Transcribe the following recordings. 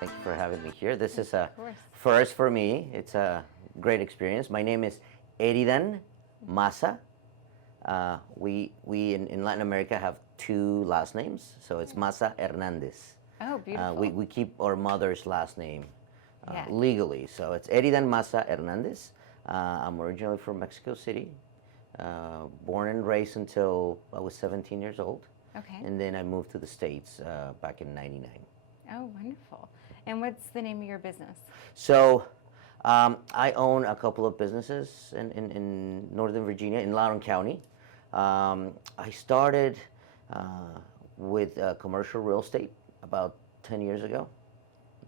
Thank you for having me here. This is a Of course. first for me. It's a great experience. My name is Herydan Maza. We in Latin America have two last names, so it's Maza Hernandez. Oh, beautiful. We keep our mother's last name Yeah. legally, so it's Herydan Maza Hernandez. I'm originally from Mexico City, born and raised until I was 17 years old, Okay. and then I moved to the States back in '99. Oh, wonderful. And what's the name of your business? So I own a couple of businesses in Northern Virginia, in Loudoun County. I started with commercial real estate about 10 years ago.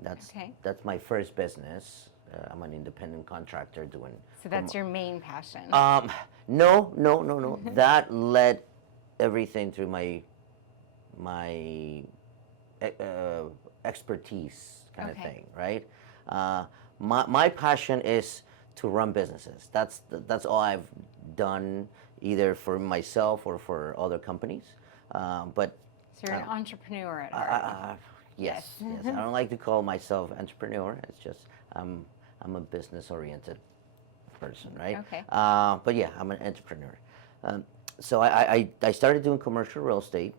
Okay. That's my first business. I'm an independent contractor doing. So that's your main passion. No. That led everything through my expertise kind of Okay. thing, right? My passion is to run businesses. That's all I've done, either for myself or for other companies. But So you're an entrepreneur at heart. yes. I don't like to call myself entrepreneur. It's just I'm a business-oriented person, right? Okay. But yeah, I'm an entrepreneur. So I started doing commercial real estate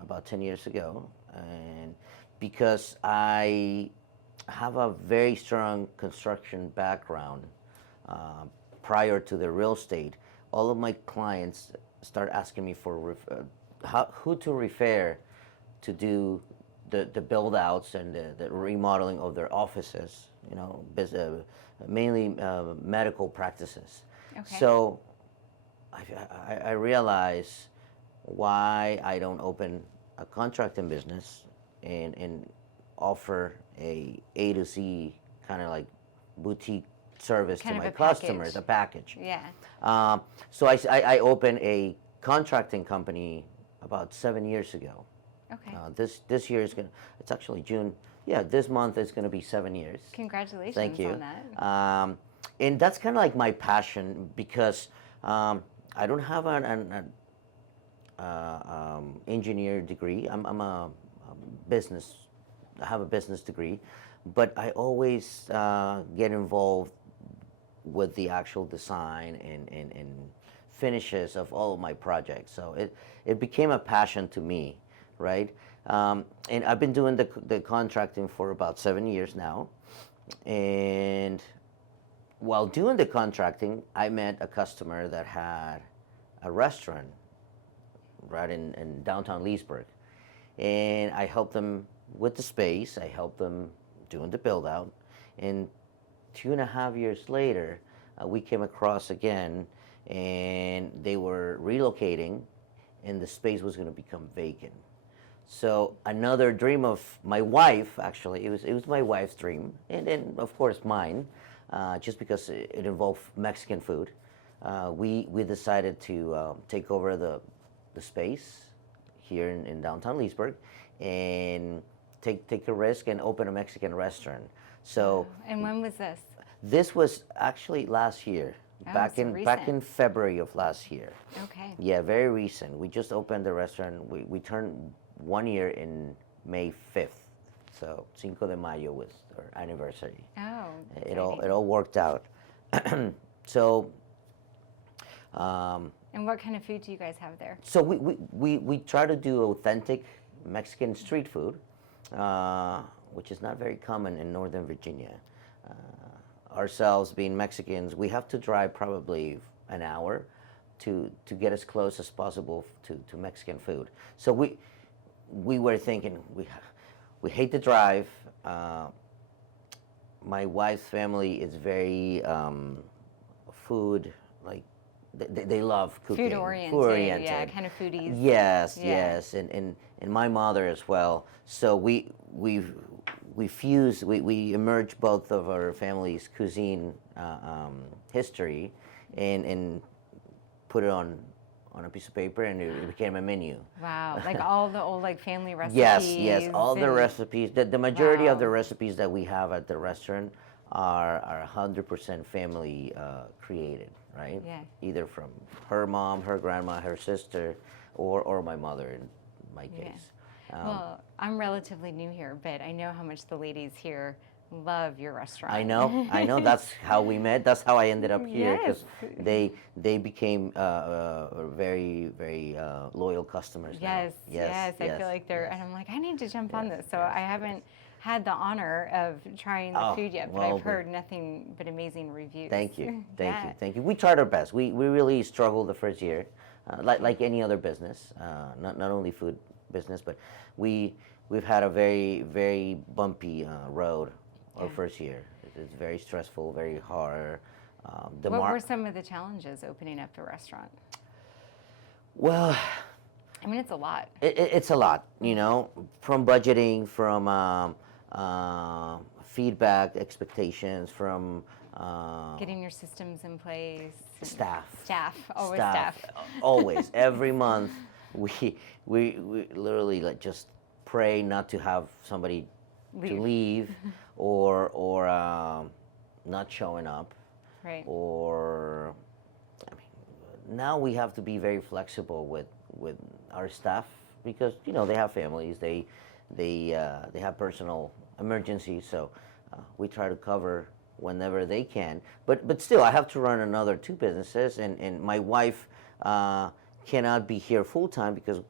about 10 years ago, and because I have a very strong construction background prior to the real estate, all of my clients start asking me for who to refer to do the build outs and the remodeling of their offices, mainly medical practices. Okay. So I realize why I don't open a contracting business and offer a to Z kind of like boutique service Kind to of my a customers, package. a package. Yeah. So I opened a contracting company about 7 years ago. Okay. This year is it's actually June. Yeah, this month is gonna be 7 years. Congratulations Thank you. on that. And that's kind of like my passion because I don't have an engineer degree. I'm a business. I have a business degree, but I always get involved with the actual design and finishes of all of my projects. So it became a passion to me, right? And I've been doing the contracting for about 7 years now. And while doing the contracting, I met a customer that had a restaurant right in downtown Leesburg. And I helped them with the space. I helped them doing the build out. And 2.5 years later, we came across again, and they were relocating, and the space was going to become vacant. So another dream of my wife, actually, it was my wife's dream, and then of course mine, just because it involved Mexican food. We decided to take over the space here in downtown Leesburg, and take a risk and open a Mexican restaurant. So And when was this? this was actually last year, Oh, back so in recent. February of last year. Okay. Yeah, very recent. We just opened the restaurant. We turned 1 year in May 5th. So Cinco de Mayo was our anniversary. Oh. It all exciting. worked out. So And what kind of food do you guys have there? so we try to do authentic Mexican street food, which is not very common in Northern Virginia. Ourselves being Mexicans, we have to drive probably an hour to get as close as possible to Mexican food. So we were thinking we hate to drive. My wife's family is very food, like they love cooking. Food oriented. Food oriented. Yeah, kind of foodies. Yes, Yeah. yes, and my mother as well. So we emerged both of our families' cuisine history, and put it on a piece of paper, and it became a menu. Wow. Like all the old like family recipes. Yes, all the and- recipes. The majority of the Wow. recipes that we have at the restaurant are 100% family created, right? Yeah. Either from her mom, her grandma, her sister, or my mother in my Yeah. case. Well, I'm relatively new here, but I know how much the ladies here love your restaurant. I know. That's how we met. That's how I ended up here because Yes. they became very loyal customers now. Yes. I feel like they're, and I'm like, I need to jump on this. So I haven't had the honor of trying the Oh, food yet, but well, I've heard nothing but amazing reviews. Thank you, Yeah. thank you. We tried our best. We really struggled the first year, like any other business, not only food business, but we've had a very bumpy road our first year. It's very stressful, very hard. What were some of the challenges opening up the restaurant? Well, I mean, it's a lot. it's a lot, from budgeting, from feedback, expectations, from Getting your systems in place. staff. Always staff. Always. Every month, we literally like just pray not to have somebody to leave or not showing up. Right. Or, I mean, now we have to be very flexible with our staff because they have families, they have personal emergencies, so we try to cover whenever they can. But still, I have to run another two businesses, and my wife cannot be here full time because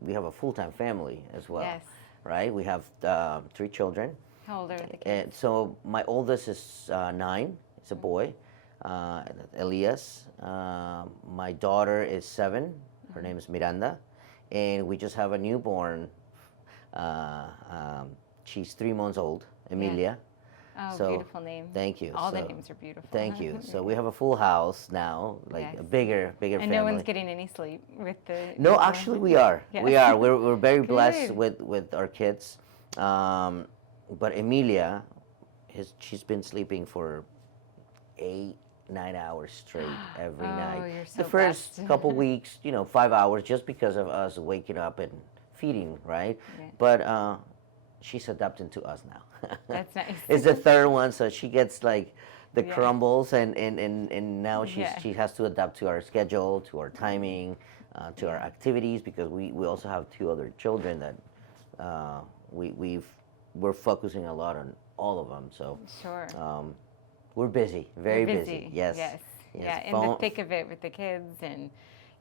we have a full time family as well. Yes. Right? We have 3 children. How old are the kids? And so my oldest is 9. It's a boy, Elias. My daughter is 7. Her name is Miranda, and we just have a newborn. She's 3 months old, Emilia. Oh, So, beautiful name. Thank you. All the So, names are beautiful. Thank you. So we have a full house now, like Yes. a bigger And family. no one's getting any sleep with the. No, actually, we are. Yes. We are. We're very blessed Good. with our kids. But Emilia, she's been sleeping for 8-9 hours straight every night. Oh, you're so The first blessed. couple weeks, 5 hours, just because of us waking up and feeding, right? Yeah. But she's adapting to us now. That's nice. It's the third one, so she gets like the Yeah. crumbles, and now Yeah. she has to adapt to our schedule, to our timing, to our activities, because we also have 2 other children that we're focusing a lot on all of them. So Sure. we're busy, very You're busy. Yes. Yeah, in the thick of it with the kids, and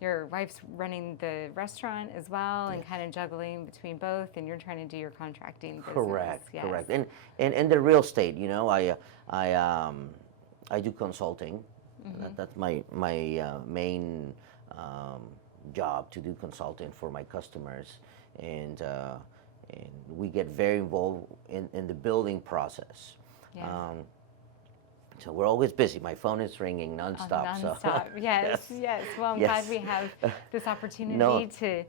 your wife's running the restaurant as well, and kind of juggling between both, and you're trying to do your contracting business. Correct, Yes. correct. And the real estate, I do consulting. That's my main job, to do consulting for my customers, and we get very involved in the building process. Yeah. So we're always busy. My phone is ringing nonstop. So. Nonstop. Yes. Well, I'm Yes. glad we have this opportunity No. to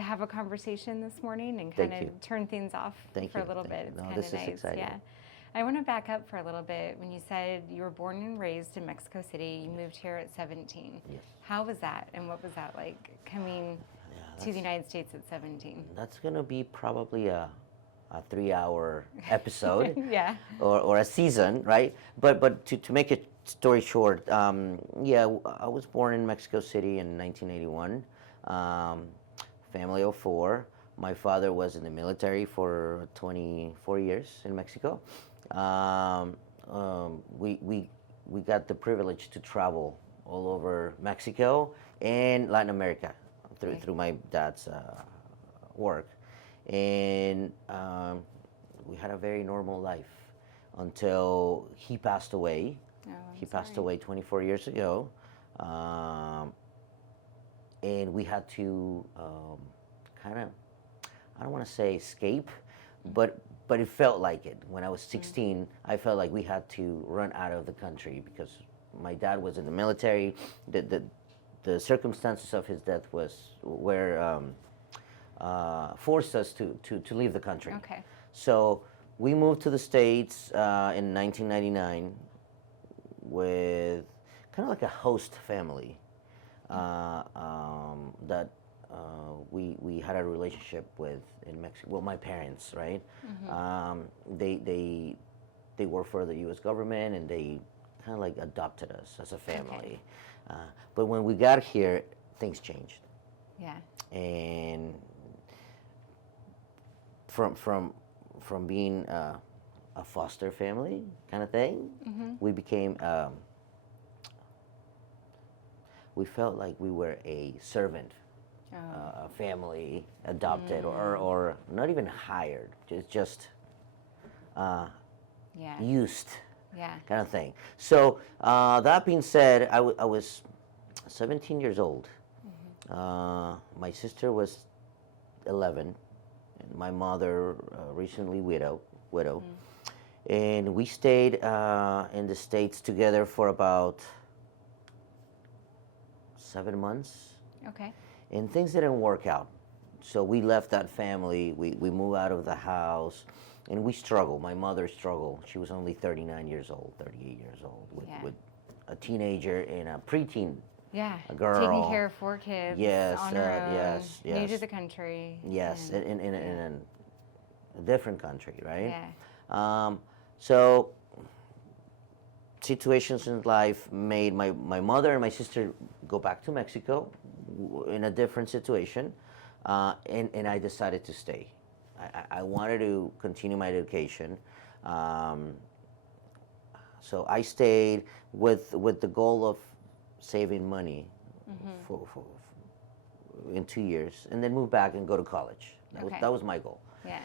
have a conversation this morning and Thank kind you. of turn things off Thank for you. a little Thank bit. you. It's No, kind this of is nice. exciting. Yeah. I want to back up for a little bit. When you said you were born and raised in Mexico City, you moved here at 17. Yes. How was that, and what was that like coming to the United States at 17? That's gonna be probably a 3-hour episode. Yeah. or a season, right? But to make a story short, I was born in Mexico City in 1981. Family of 4. My father was in the military for 24 years in Mexico. We got the privilege to travel all over Mexico and Latin America through my dad's work, and we had a very normal life until he passed away. Oh, He passed away 24 years ago, and we had to kind of, I don't want to say escape, but it felt like it. When I was 16, I felt like we had to run out of the country because my dad was in the military. The circumstances of his death forced us to leave the country. Okay. So we moved to the States in 1999 with kind of like a host family that we had a relationship with in Mexico. Well, my parents, right? They work for the U.S. government, and they kind of like adopted us as a family. But when we got here, things changed. Yeah. And from being a foster family kind of thing, we became we felt like we were a servant, a family adopted, or not even hired, just Yeah. used Yeah. kind of thing. So that being said, I was 17 years old. My sister was 11, and my mother recently widow, and we stayed in the States together for about 7 months, Okay. and things didn't work out. So we left that family. We moved out of the house, and we struggled. My mother struggled. She was only 39 years old, 38 years old, with a teenager and a preteen. Yeah. A girl. Taking care of 4 kids. Yes, On her own. yes, New to yes. the country. Yes, and- in a different country, right? Yeah. So situations in life made my mother and my sister go back to Mexico in a different situation, and I decided to stay. I wanted to continue my education, so I stayed with the goal of saving money for in 2 years, and then move back and go to college. Okay. That was my goal. Yeah.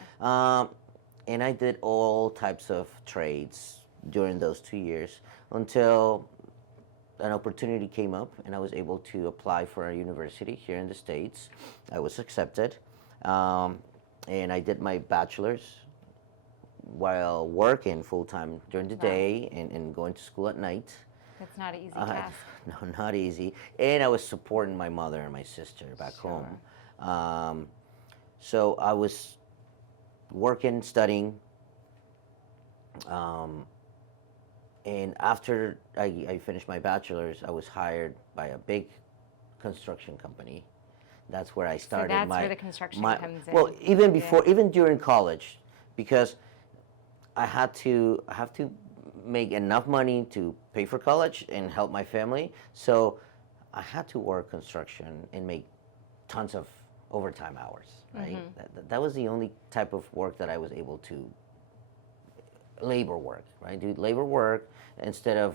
And I did all types of trades during those 2 years until an opportunity came up, and I was able to apply for a university here in the States. I was accepted, and I did my bachelor's while working full time during the day and going to school at night. That's not an easy task. No, not easy. And I was supporting my mother and my sister back Sure. home. So I was working, studying, and after I finished my bachelor's, I was hired by a big construction company. That's where I started. So that's where the construction comes in. Well, even before, even during college, because I have to make enough money to pay for college and help my family. So I had to work construction and make tons of overtime hours. Right. That was the only type of work that I was able to. Labor work, right? Do labor work instead of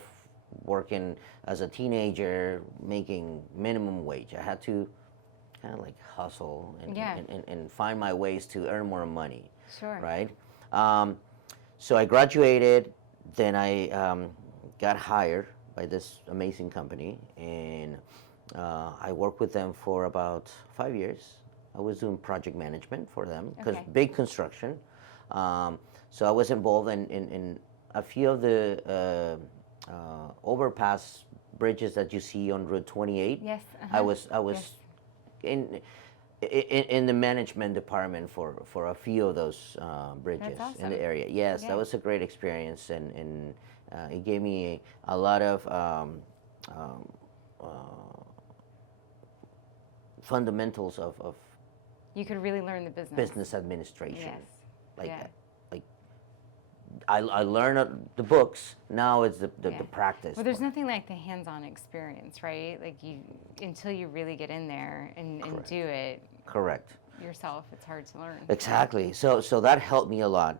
working as a teenager making minimum wage. I had to kind of like hustle and find my ways to earn more money. Sure. Right. So I graduated, then I got hired by this amazing company, and I worked with them for about 5 years. I was doing project management for them because big construction. So I was involved in a few of the overpass bridges that you see on Route 28. Yes. I was in the management department for a few of those bridges in the area. Yes, that was a great experience, and it gave me a lot of fundamentals of You could really learn the business. business administration. Yes. Like, Yeah. I learned the books. Now it's the practice. Well, there's nothing like the hands-on experience, right? Like until you really get in there and do it Correct. yourself, it's hard to learn. Exactly. So that helped me a lot,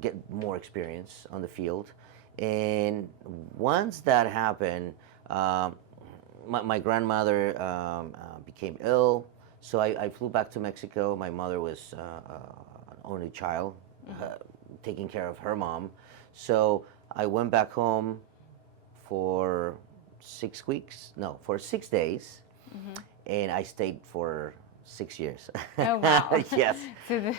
get more experience on the field. And once that happened, my grandmother became ill, so I flew back to Mexico. My mother was an only child, taking care of her mom. So I went back home for 6 weeks, no, for 6 days, and I stayed for 6 years. Oh, wow. Yes. So the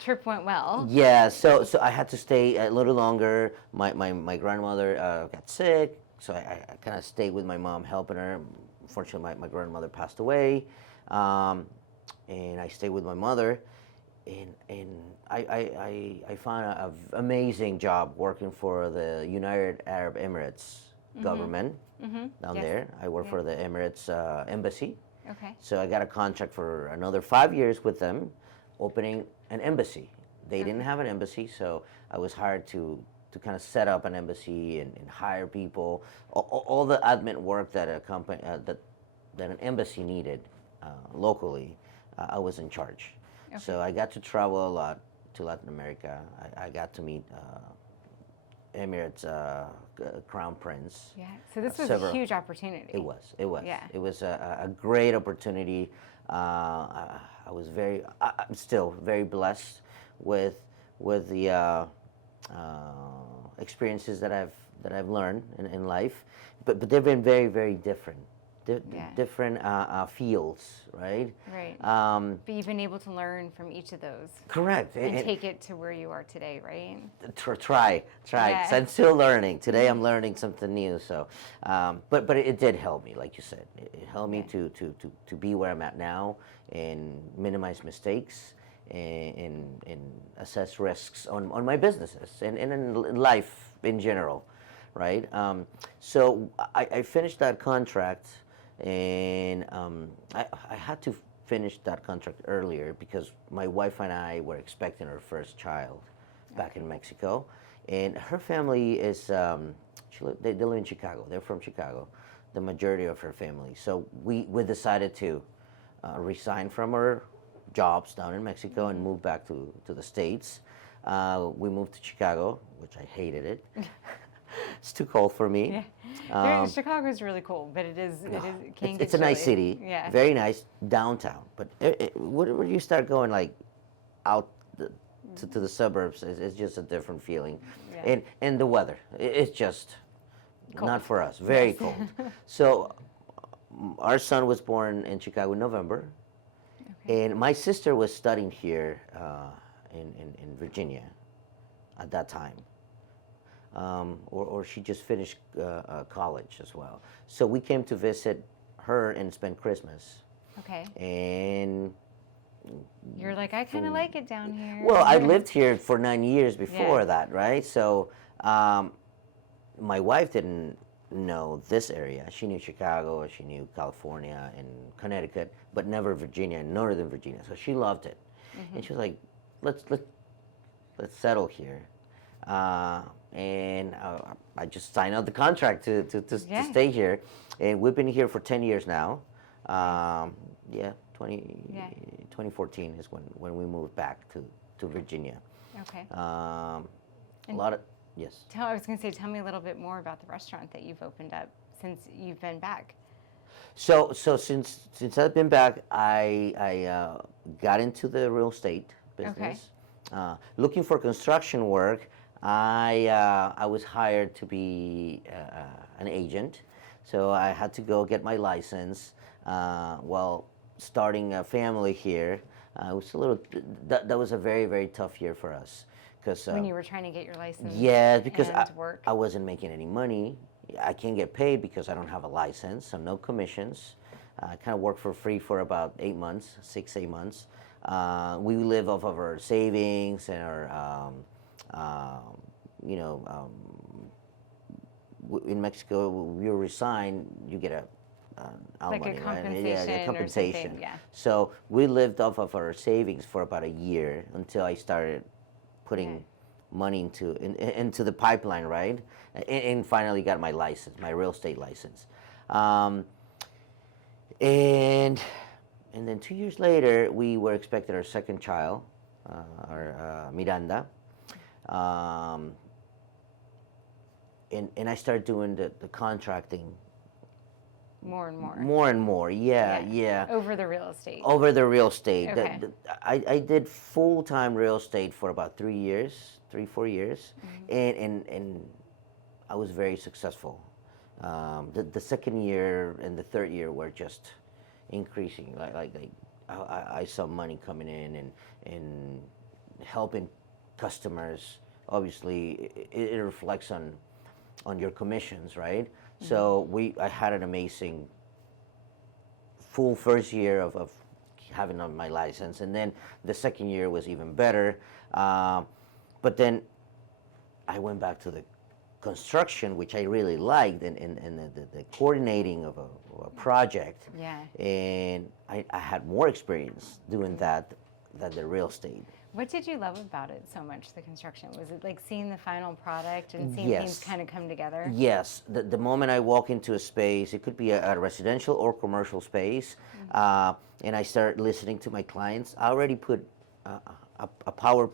trip went well. Yeah, so I had to stay a little longer. My grandmother got sick, so I kind of stayed with my mom, helping her. Unfortunately, my grandmother passed away, and I stayed with my mother. And I found an amazing job working for the United Arab Emirates government down there. I worked for the Emirates embassy. Okay. So I got a contract for another 5 years with them, opening an embassy. They didn't have an embassy, so I was hired to kind of set up an embassy and hire people, all the admin work that a company that an embassy needed locally. I was in charge. So I got to travel a lot to Latin America. I got to meet Emirates Crown Prince. Yeah. So this was several. a huge opportunity. It was. It was. Yeah. It was a great opportunity. I was I'm still very blessed with the experiences that I've learned in life, but they've been very, very different. Different fields, right? Right. But you've been able to learn from each of those. Correct. And take it to where you are today, right? Try. Yeah. 'Cause I'm still learning. Today I'm learning something new. So, but it did help me, like you said. It helped me to be where I'm at now and minimize mistakes and assess risks on my businesses and in life in general, right? So I finished that contract. And I had to finish that contract earlier because my wife and I were expecting our first child back in Mexico. And her family is, they live in Chicago. They're from Chicago, the majority of her family. So we decided to resign from our jobs down in Mexico and move back to the States. We moved to Chicago, which I hated it. It's too cold for me. Yeah. Chicago's really cold, but it can get it's a nice chilly. city, Yeah. very nice downtown. But when you start going like out to the suburbs, it's just a different feeling. Yeah. And the weather, it's just Cold. not for us. Very cold. So our son was born in Chicago in November, and my sister was studying here in Virginia at that time. Or she just finished college as well. So we came to visit her and spend Christmas. Okay. And you're like, I kind of like it down here. Well, I lived here for 9 years before Yeah. that, right? So my wife didn't know this area. She knew Chicago, she knew California and Connecticut, but never Virginia, Northern Virginia. So she loved it, and she was like, let's settle here. And I just signed out the contract to stay here, and we've been here for 10 years now. 2014 is when we moved back to Virginia. Okay. A lot of yes. I was going to say, tell me a little bit more about the restaurant that you've opened up since you've been back. So since I've been back, I got into the real estate business, looking for construction work. I was hired to be an agent, so I had to go get my license. While starting a family here, it was a little. That was a very, very tough year for us because when you were trying to get your license. Yeah, because work. I wasn't making any money. I can't get paid because I don't have a license, so no commissions. I kind of worked for free for about 8 months, 6-8 months. We live off of our savings and our. In Mexico, you resign, you get a like money, a right? compensation, Yeah, compensation. Or something, yeah. So we lived off of our savings for about a year until I started putting money into the pipeline, right? And finally got my license, my real estate license. And then 2 years later, we were expecting our second child, our Miranda. And I started doing the contracting. More and more. More and more, yeah. Over the real estate. Over the real estate. Okay. I did full-time real estate for about 3 years, 4 years, and I was very successful. The second year and the third year were just increasing. I saw money coming in and helping customers. Obviously, it reflects on your commissions, right? So I had an amazing full first year of having my license, and then the second year was even better. But then I went back to the construction, which I really liked, and the coordinating of a project. Yeah. And I had more experience doing that than the real estate. What did you love about it so much, the construction? Was it like seeing the final product and seeing Yes. things kind of come together? Yes. The moment I walk into a space, it could be a residential or commercial space, and I start listening to my clients, I already put a power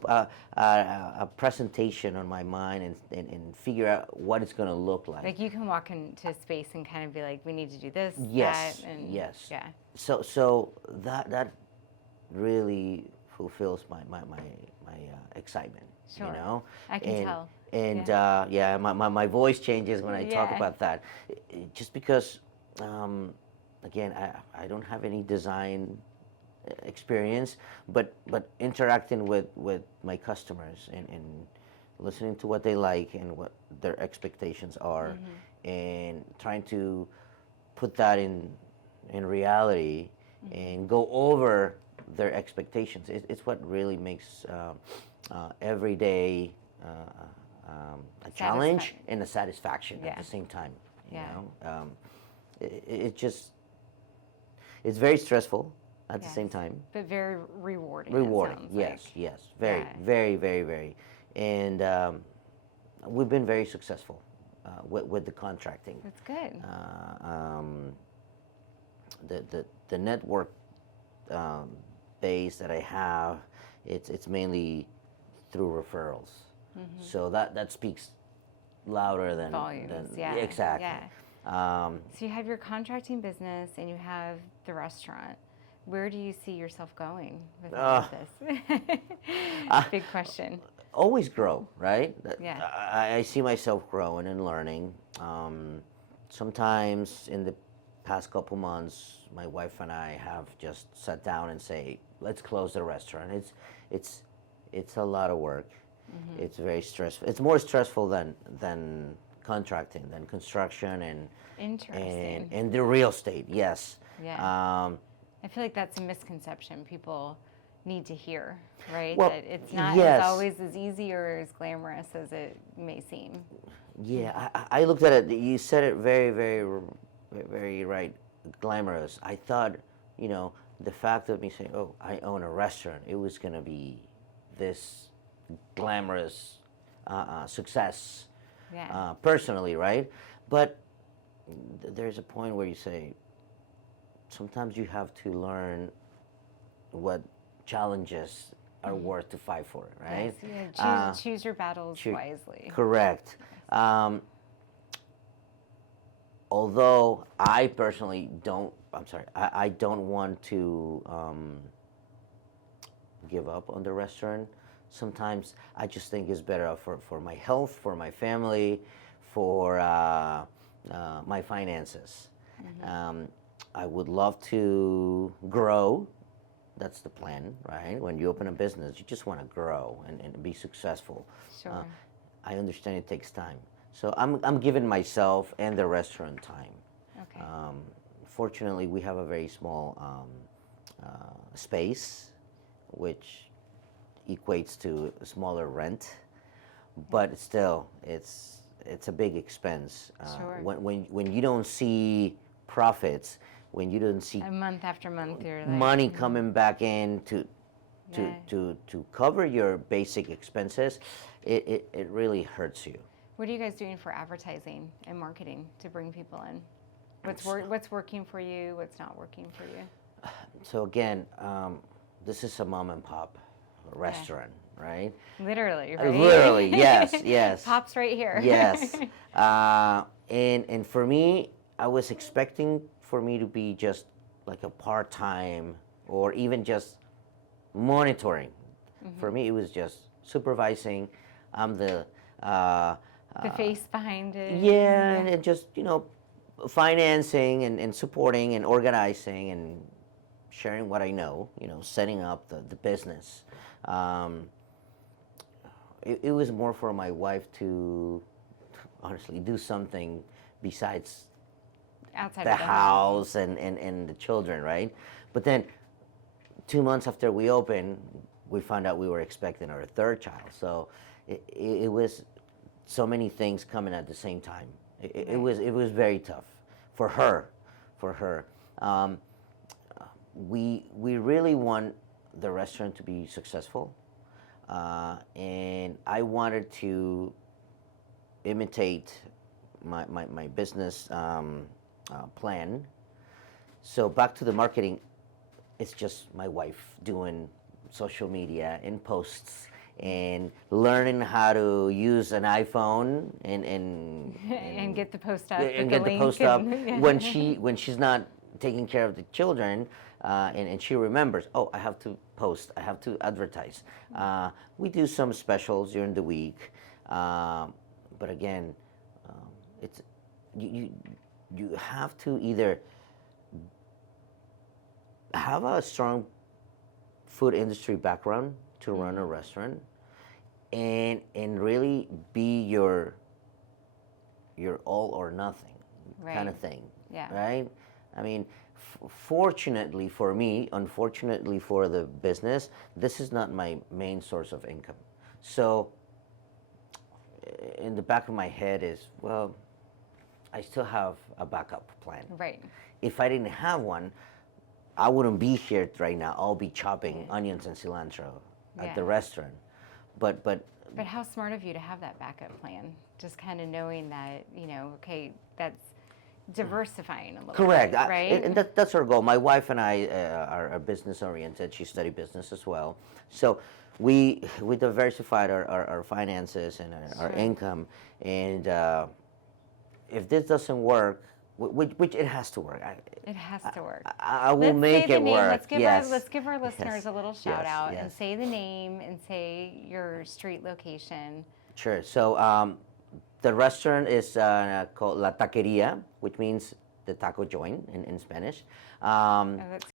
a presentation on my mind and figure out what it's going to look like. Like you can walk into space and kind of be like, we need to do this, Yes, that, and yes. yeah. So that really fulfills my excitement. Sure. You know, I can tell. And yeah, my voice changes when I talk Yeah. about that, just because again I don't have any design experience, but interacting with my customers and listening to what they like and what their expectations are, and trying to put that in reality and go over their expectations. It's what really makes every day a challenge and a satisfaction at the same time. You know, it just it's very stressful at the same time, but very rewarding. rewarding. Yes, like. yes, very, very, very, very, and we've been very successful with the contracting. That's good. The network base that I have, it's mainly through referrals. So that speaks louder than Volumes, than exactly. Yeah. So you have your contracting business and you have the restaurant. Where do you see yourself going with all of this? Big question. Always grow, right? Yeah. I see myself growing and learning. Sometimes in the past couple months, my wife and I have just sat down and say, let's close the restaurant. It's a lot of work. It's very stressful. It's more stressful than contracting, than construction Interesting. and the real estate. Yes. Yeah. I feel like that's a misconception people need to hear, right? Well, that it's not yes. as always as easy or as glamorous as it may seem. Yeah, I looked at it. You said it very, very, very right. Glamorous. I thought, the fact of me saying, "Oh, I own a restaurant," it was gonna be this glamorous success, personally, right? But there's a point where you say, sometimes you have to learn what challenges are worth to fight for, right? Yes, yeah. Choose your battles wisely. Correct. Although I personally I don't want to give up on the restaurant. Sometimes I just think it's better for my health, for my family, for my finances. I would love to grow. That's the plan, right? When you open a business, you just want to grow and be successful. Sure. I understand it takes time. So I'm giving myself and the restaurant time. Okay. Fortunately, we have a very small space, which equates to a smaller rent, but still, it's a big expense. Sure. When you don't see profits, when you don't see a month after month, you're like, money coming back in to cover your basic expenses, it really hurts you. What are you guys doing for advertising and marketing to bring people in? What's working for you? What's not working for you? So again, this is a mom and pop restaurant, right? Literally, right? Literally, yes, yes. Pop's right here. Yes. And for me, I was expecting for me to be just like a part-time or even just monitoring. For me, it was just supervising. I'm the face behind it. Yeah, and just financing and supporting and organizing and sharing what I know. Setting up the business. It was more for my wife to honestly do something besides outside the of the house and the children, right? But then 2 months after we opened, we found out we were expecting our third child. So it was so many things coming at the same time. It was very tough for her. We really want the restaurant to be successful, and I wanted to imitate my business plan. So back to the marketing, it's just my wife doing social media, in posts, and learning how to use an iPhone And get the post up. and with get the link post up and- when she's not taking care of the children, and she remembers, oh, I have to post, I have to advertise. We do some specials during the week, but again, it's you have to either have a strong food industry background to run a restaurant, and really be your all or nothing kind of Right. thing. Yeah. Right? I mean, fortunately for me, unfortunately for the business, this is not my main source of income. So in the back of my head is, well, I still have a backup plan. Right. If I didn't have one, I wouldn't be here right now. I'll be chopping onions and cilantro at the Yeah. restaurant. But But how smart of you to have that backup plan. Just kind of knowing that, okay, that's diversifying a little correct, bit, right? and that's our goal. My wife and I are business oriented. She studied business as well, so we diversified our finances and our Sure. income. And if this doesn't work, which it has to work, It has to work. I will Let's make say it the name. work. Let's Yes. give our listeners Yes. a little shout Yes, out and yes. say the name and say your street location. Sure. So the restaurant is called La Taqueria, which means the taco joint in Spanish. Oh, that's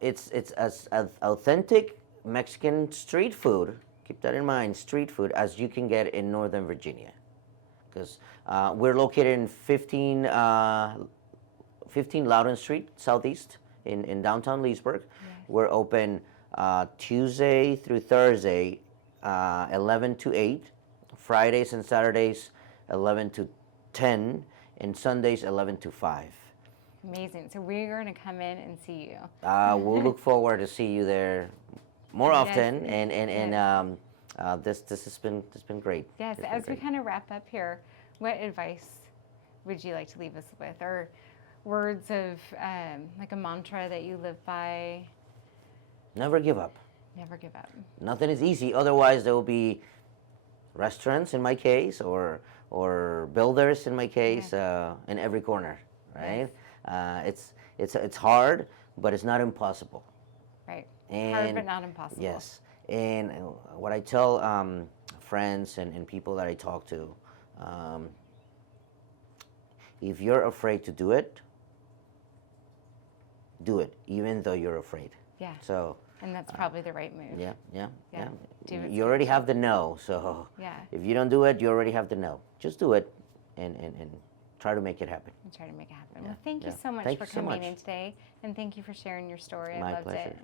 It's as authentic Mexican street food. Keep that in mind, street food, as you can get in Northern Virginia, because we're located in 15 Loudon Street, Southeast, in downtown Leesburg. We're open Tuesday through Thursday, 11 to 8, Fridays and Saturdays, 11 to 10, and Sundays, 11 to 5. amazing. So we're going to come in and see you. We'll look forward to see you there more Yes, often, and this has been great. Yes, It's been as we great. kind of wrap up here, what advice would you like to leave us with? Or words of like a mantra that you live by? Never give up. Never give up. Nothing is easy. Otherwise, there will be restaurants in my case, or builders in my case, in every corner. Right? It's hard, but it's not impossible. Right. And Hard but not impossible. Yes. And what I tell friends and people that I talk to, if you're afraid to do it, even though you're afraid. Yeah. So. And that's probably the right move. Yeah. Do it. You already have the no, so Yeah. if you don't do it, you already have the no. Just do it, and try to make it happen. And try to make it happen. Yeah, Well, thank you yeah. so much Thank for you so coming much. in today, and thank you for sharing your story. My I loved pleasure. it.